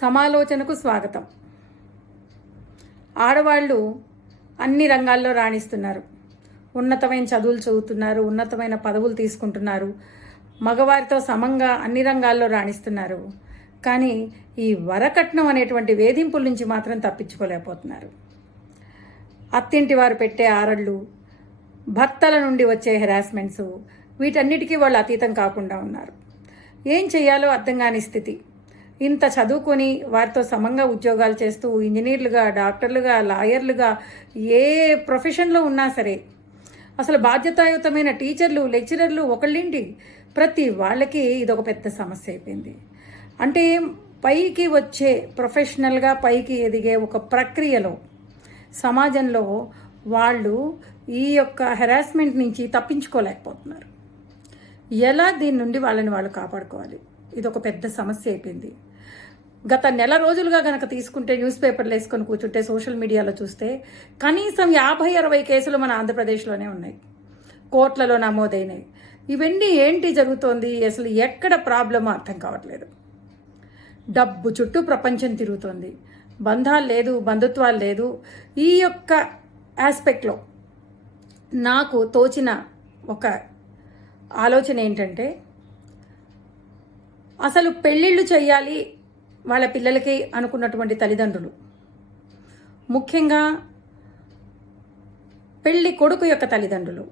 సమాలోచనకు స్వాగతం. ఆడవాళ్ళు అన్ని రంగాల్లో రాణిస్తున్నారు. ఉన్నతమైన చదువులు చదువుతున్నారు ఉన్నతమైన పదవులు తీసుకుంటున్నారు. మగవారితో సమంగా అన్ని రంగాల్లో రాణిస్తున్నారు. కానీ ఈ వరకట్నం అనేటువంటి వేధింపుల నుంచి మాత్రం తప్పించుకోలేకపోతున్నారు. అత్తింటి వారు పెట్టే ఆరళ్ళు భర్తల నుండి వచ్చే హెరాస్మెంట్స్ వీటన్నిటికీ వాళ్ళు అతీతం కాకుండా ఉన్నారు. ఏం చేయాలో అర్థం కాని స్థితి. ఇంత చదువుకొని వారితో సమంగా ఉద్యోగాలు చేస్తూ ఇంజనీర్లుగా డాక్టర్లుగా లాయర్లుగా ఏ ప్రొఫెషన్లో ఉన్నా సరే అసలు బాధ్యతాయుతమైన టీచర్లు లెక్చరర్లు ఒకళ్ళింటి? ప్రతి వాళ్ళకి ఇదొక పెద్ద సమస్య అయిపోయింది. అంటే పైకి వచ్చే ప్రొఫెషనల్గా పైకి ఎదిగే ఒక ప్రక్రియలో సమాజంలో వాళ్ళు ఈ యొక్క హెరాస్మెంట్ నుంచి తప్పించుకోలేకపోతున్నారు. ఎలా దీని నుండి వాళ్ళని వాళ్ళు కాపాడుకోవాలి? ఇది ఒక పెద్ద సమస్య అయిపోయింది. గత నెల రోజులుగా కనుక తీసుకుంటే న్యూస్ పేపర్లు వేసుకొని కూర్చుంటే సోషల్ మీడియాలో చూస్తే కనీసం యాభై అరవై కేసులు మన ఆంధ్రప్రదేశ్లోనే ఉన్నాయి. కోర్టులలో నమోదైనాయి. ఇవన్నీ ఏంటి జరుగుతోంది? అసలు ఎక్కడ ప్రాబ్లమో అర్థం కావట్లేదు. డబ్బు చుట్టూ ప్రపంచం తిరుగుతోంది. బంధాలు లేదు బంధుత్వాలు లేదు. ఈ యొక్క ఆస్పెక్ట్లో నాకు తోచిన ఒక ఆలోచన ఏంటంటే అసలు పెళ్ళిళ్ళు చేయాలి వాళ్ళ పిల్లలకి అనుకున్నటువంటి తల్లిదండ్రులు. ముఖ్యంగా పెళ్ళి కొడుకు యొక్క తల్లిదండ్రులు.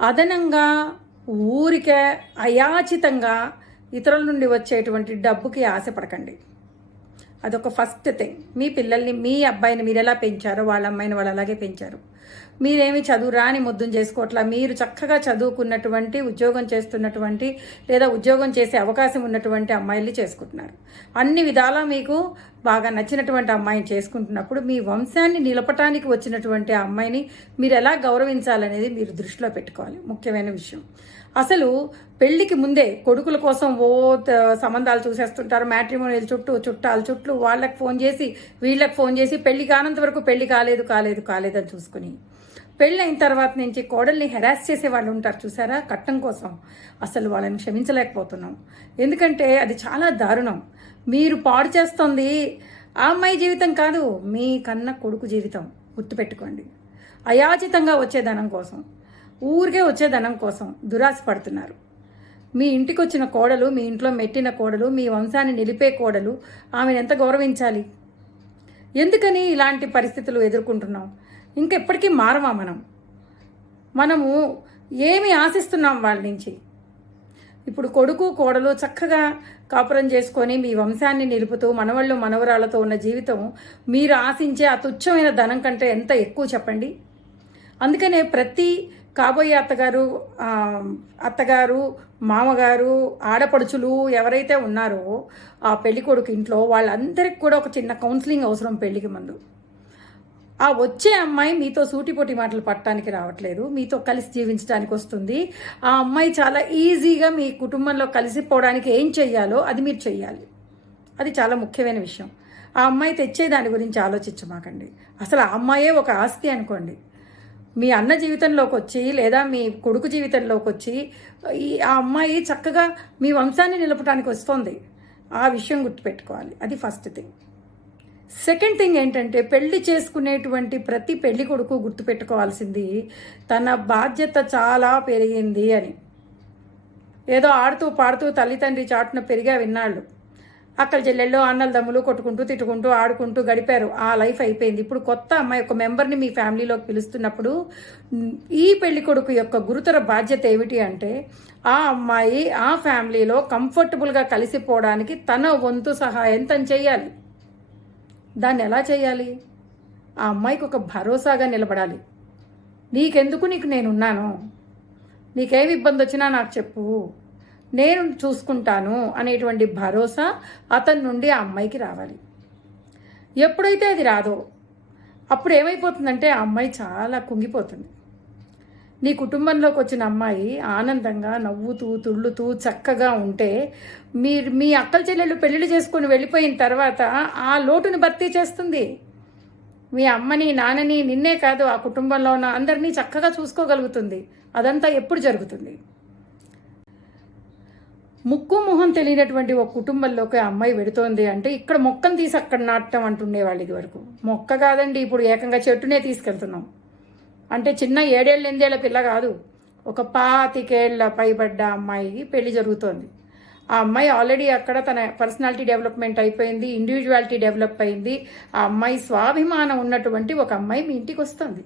అదనంగా ఊరికే అయాచితంగా ఇతరుల నుండి వచ్చేటువంటి డబ్బుకి ఆశపడకండి. అదొక ఫస్ట్ థింగ్. మీ పిల్లల్ని మీ అబ్బాయిని మీరు ఎలా పెంచారో వాళ్ళ అమ్మాయిని వాళ్ళు అలాగే పెంచారు. మీరేమి చదువు రాని ముద్దును చేసుకోవట్లా మీరు చక్కగా చదువుకున్నటువంటి ఉద్యోగం చేస్తున్నటువంటి లేదా ఉద్యోగం చేసే అవకాశం ఉన్నటువంటి అమ్మాయిల్ని చేసుకుంటున్నారు. అన్ని విధాలా మీకు బాగా నచ్చినటువంటి అమ్మాయిని చేసుకుంటున్నప్పుడు మీ వంశాన్ని నిలపటానికి వచ్చినటువంటి ఆ అమ్మాయిని మీరు ఎలా గౌరవించాలనేది మీరు దృష్టిలో పెట్టుకోవాలి. ముఖ్యమైన విషయం. అసలు పెళ్ళికి ముందే కొడుకుల కోసం ఓ త- సంబంధాలు చూసేస్తుంటారు. మ్యాట్రిమోనియల్ చుట్టూ చుట్టాలు చుట్టూ వాళ్ళకి ఫోన్ చేసి వీళ్ళకి ఫోన్ చేసి పెళ్ళి కానంత వరకు పెళ్ళి కాలేదు కాలేదు కాలేదని చూసుకుని. పెళ్ళి అయిన తర్వాత నుంచి కోడల్ని హెరాస్ చేసే వాళ్ళు ఉంటారు చూసారా? కట్టం కోసం. అసలు వాళ్ళని క్షమించలేకపోతున్నాం. ఎందుకంటే అది చాలా దారుణం. మీరు పాడు చేస్తుంది ఆ అమ్మాయి జీవితం కాదు మీ కన్న కొడుకు జీవితం. గుర్తుపెట్టుకోండి. అయాచితంగా వచ్చే ధనం కోసం. ఊరికే వచ్చే ధనం కోసం దురాశ పడుతున్నారు మీ ఇంటికి వచ్చిన కోడలు మీ ఇంట్లో మెట్టిన కోడలు మీ వంశాన్ని నిలిపే కోడలు ఆమెను ఎంత గౌరవించాలి? ఎందుకని ఇలాంటి పరిస్థితులు ఎదుర్కొంటున్నాం? ఇంకెప్పటికీ మారమా మనం? మనము ఏమి ఆశిస్తున్నాం వాళ్ళ నుంచి? ఇప్పుడు కొడుకు కోడలు చక్కగా కాపురం చేసుకొని మీ వంశాన్ని నిలుపుతూ మనవళ్ళు మనవరాలతో ఉన్న జీవితం మీరు ఆశించే ఆ తుచ్చమైన ధనం కంటే ఎంత ఎక్కువ చెప్పండి? అందుకనే ప్రతి కాబోయే అత్తగారు అత్తగారు మామగారు ఆడపడుచులు ఎవరైతే ఉన్నారో ఆ పెళ్ళి కొడుకు ఇంట్లో వాళ్ళందరికీ కూడా ఒక చిన్న కౌన్సిలింగ్ అవసరం పెళ్ళికి ముందు. ఆ వచ్చే అమ్మాయి మీతో సూటిపోటి మాటలు పట్టడానికి రావట్లేదు. మీతో కలిసి జీవించడానికి వస్తుంది. ఆ అమ్మాయి చాలా ఈజీగా మీ కుటుంబంలో కలిసిపోవడానికి ఏం చెయ్యాలో అది మీరు చెయ్యాలి. అది చాలా ముఖ్యమైన విషయం. ఆ అమ్మాయి తెచ్చే దాని గురించి ఆలోచించమాకండి. అసలు ఆ అమ్మాయే ఒక ఆస్తి అనుకోండి. మీ అన్న జీవితంలోకి వచ్చి లేదా మీ కొడుకు జీవితంలోకి వచ్చి ఈ ఆ అమ్మాయి చక్కగా మీ వంశాన్ని నిలపడానికి వస్తుంది. ఆ విషయం గుర్తుపెట్టుకోవాలి. అది ఫస్ట్ థింగ్ సెకండ్ థింగ్ ఏంటంటే పెళ్ళి చేసుకునేటువంటి ప్రతి పెళ్ళి కొడుకు గుర్తుపెట్టుకోవాల్సింది తన బాధ్యత చాలా పెరిగింది అని. ఏదో ఆడుతూ పాడుతూ తల్లిదండ్రి చాటున పెరిగా విన్నాళ్ళు అక్కల చెల్లెళ్ళు అన్నల దమ్ములు కొట్టుకుంటూ తిట్టుకుంటూ ఆడుకుంటూ గడిపారు. ఆ లైఫ్ అయిపోయింది. ఇప్పుడు కొత్త అమ్మాయి ఒక మెంబర్ని మీ ఫ్యామిలీలోకి పిలుస్తున్నప్పుడు ఈ పెళ్ళి కొడుకు యొక్క గురుతర బాధ్యత ఏమిటి అంటే ఆ అమ్మాయి ఆ ఫ్యామిలీలో కంఫర్టబుల్గా కలిసిపోవడానికి తన వంతు సహాయం తను చేయాలి దాన్ని ఎలా చేయాలి ఆ అమ్మాయికి ఒక భరోసాగా నిలబడాలి. నీకెందుకు నీకు నేనున్నాను? నీకేమి ఇబ్బంది వచ్చినా నాకు చెప్పు. నేను చూసుకుంటాను అనేటువంటి భరోసా అతని నుండి ఆ అమ్మాయికి రావాలి. ఎప్పుడైతే అది రాదో అప్పుడు ఏమైపోతుందంటే ఆ అమ్మాయి చాలా కుంగిపోతుంది. నీ కుటుంబంలోకి వచ్చిన అమ్మాయి ఆనందంగా నవ్వుతూ తుళ్ళుతూ చక్కగా ఉంటే మీరు మీ అక్కల చెల్లెళ్ళు పెళ్ళిళ్ళు చేసుకొని వెళ్ళిపోయిన తర్వాత ఆ లోటుని భర్తీ చేస్తుంది. మీ అమ్మని నాన్నని నిన్నే కాదు ఆ కుటుంబంలో ఉన్న అందరినీ చక్కగా చూసుకోగలుగుతుంది. అదంతా ఎప్పుడు జరుగుతుంది? ముక్కు మొహం తెలియనటువంటి ఒక కుటుంబంలోకి అమ్మాయి పెడుతోంది అంటే ఇక్కడ మొక్కను తీసి అక్కడ నాటడం అంటుండేవాళ్ళు ఇది వరకు మొక్క కాదండి ఇప్పుడు ఏకంగా చెట్టునే తీసుకెళ్తున్నాం. అంటే చిన్న ఏడేళ్ళ ఎనిమిదేళ్ళ పిల్ల కాదు ఒక పాతికేళ్ళ పైబడ్డ అమ్మాయికి పెళ్ళి జరుగుతోంది. ఆ అమ్మాయి ఆల్రెడీ అక్కడ తన పర్సనాలిటీ డెవలప్మెంట్ అయిపోయింది ఇండివిజువాలిటీ డెవలప్ అయింది. ఆ అమ్మాయి స్వాభిమానం ఉన్నటువంటి ఒక అమ్మాయి మీ ఇంటికి వస్తుంది.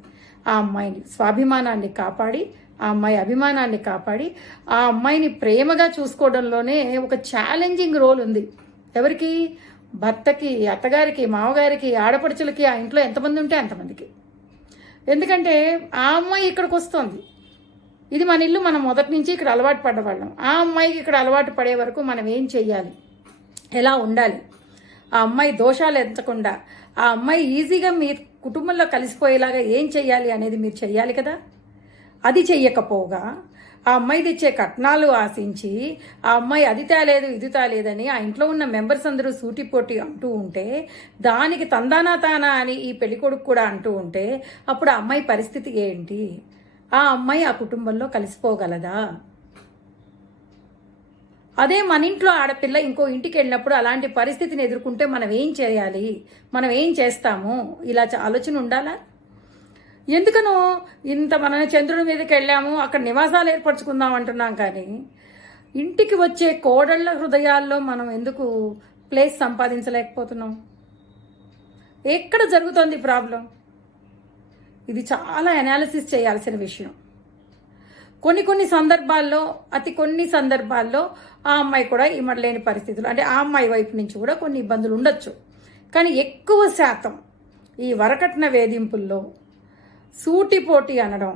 ఆ అమ్మాయిని స్వాభిమానాన్ని కాపాడి ఆ అమ్మాయి అభిమానాన్ని కాపాడి ఆ అమ్మాయిని ప్రేమగా చూసుకోవడంలోనే ఒక ఛాలెంజింగ్ రోల్ ఉంది. ఎవరికి? భర్తకి అత్తగారికి మామగారికి ఆడపడుచులకి ఆ ఇంట్లో ఎంతమంది ఉంటే అంతమందికి. ఎందుకంటే ఆ అమ్మాయి ఇక్కడికి వస్తుంది. ఇది మన ఇల్లు మనం మొదటి నుంచి ఇక్కడ అలవాటు పడ్డవాళ్ళం. ఆ అమ్మాయికి ఇక్కడ అలవాటు పడే వరకు మనం ఏం చెయ్యాలి? ఎలా ఉండాలి? ఆ అమ్మాయి దోషాలు ఎంచకుండా ఆ అమ్మాయి ఈజీగా మీ కుటుంబంలో కలిసిపోయేలాగా ఏం చెయ్యాలి అనేది మీరు చెయ్యాలి కదా? అది చెయ్యకపోగా ఆ అమ్మాయి తెచ్చే కట్నాలు ఆశించి ఆ అమ్మాయి అది తేలేదు ఇది తేలేదని ఆ ఇంట్లో ఉన్న మెంబర్స్ అందరూ సూటిపోటి అంటూ ఉంటే దానికి తందానా తానా అని ఈ పెళ్ళికొడుకు కూడా అంటూ ఉంటే అప్పుడు ఆ అమ్మాయి పరిస్థితి ఏంటి? ఆ అమ్మాయి ఆ కుటుంబంలో కలిసిపోగలదా? అదే మన ఇంట్లో ఆడపిల్ల ఇంకో ఇంటికి వెళ్ళినప్పుడు అలాంటి పరిస్థితిని ఎదుర్కొంటే మనం ఏం చేయాలి? మనం ఏం చేస్తాము? ఇలా చ- ఆలోచన ఉండాలా? ఎందుకనో ఇంత మన చంద్రుడి మీదకి వెళ్ళాము అక్కడ నివాసాలు ఏర్పరచుకుందాం అంటున్నాం కానీ ఇంటికి వచ్చే కోడళ్ళ హృదయాల్లో మనం ఎందుకు ప్లేస్ సంపాదించలేకపోతున్నాం? ఎక్కడ జరుగుతోంది ప్రాబ్లం? ఇది చాలా అనాలిసిస్ చేయాల్సిన విషయం. కొన్ని కొన్ని సందర్భాల్లో అతి కొన్ని సందర్భాల్లో ఆ అమ్మాయి కూడా ఇమ్మడలేని పరిస్థితులు. అంటే ఆ అమ్మాయి వైపు నుంచి కూడా కొన్ని ఇబ్బందులు ఉండొచ్చు. కానీ ఎక్కువ శాతం ఈ వరకట్న వేధింపుల్లో సూటిపోటి అనడం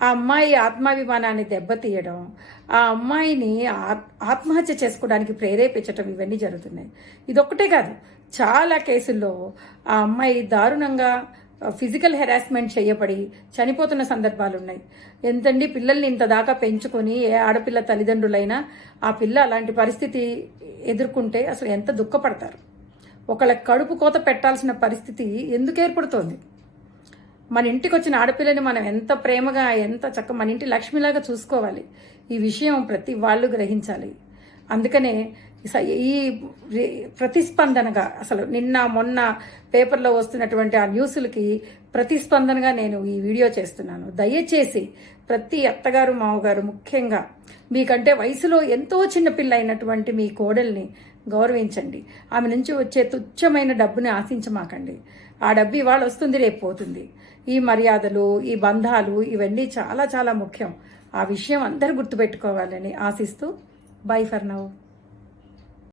ఆ అమ్మాయి ఆత్మాభిమానాన్ని దెబ్బతీయడం ఆ అమ్మాయిని ఆత్- ఆత్మహత్య చేసుకోవడానికి ప్రేరేపించడం ఇవన్నీ జరుగుతున్నాయి. ఇదొక్కటే కాదు చాలా కేసుల్లో ఆ అమ్మాయి దారుణంగా ఫిజికల్ హెరాస్మెంట్ చేయబడి చనిపోతున్న సందర్భాలు ఉన్నాయి ఎంతండి పిల్లల్ని ఇంత దాకా పెంచుకొని ఏ ఆడపిల్ల తల్లిదండ్రులైనా ఆ పిల్ల అలాంటి పరిస్థితి ఎదుర్కొంటే అసలు ఎంత దుఃఖపడతారు? ఒకళ్ళ కడుపు కోత పెట్టాల్సిన పరిస్థితి ఎందుకు ఏర్పడుతోంది? మన ఇంటికి వచ్చిన ఆడపిల్లని మనం ఎంత ప్రేమగా ఎంత చక్క మన ఇంటి లక్ష్మిలాగా చూసుకోవాలి. ఈ విషయం ప్రతి వాళ్ళు గ్రహించాలి. అందుకనే స- ఈ ప్రతిస్పందనగా అసలు నిన్న మొన్న పేపర్లో వస్తున్నటువంటి ఆ న్యూస్లకి ప్రతిస్పందనగా నేను ఈ వీడియో చేస్తున్నాను. దయచేసి ప్రతి అత్తగారు మామగారు ముఖ్యంగా మీకంటే వయసులో ఎంతో చిన్నపిల్ల అయినటువంటి మీ కోడల్ని గౌరవించండి. ఆమె నుంచి వచ్చే తుచ్చమైన డబ్బుని ఆశించమాకండి. ఆ డబ్బు ఇవాళ వస్తుంది రేపు పోతుంది. ఈ మర్యాదలు ఈ బంధాలు ఇవన్నీ చాలా చాలా ముఖ్యం. ఆ విషయం అందరు గుర్తుపెట్టుకోవాలని ఆశిస్తూ బై ఫర్ నౌ.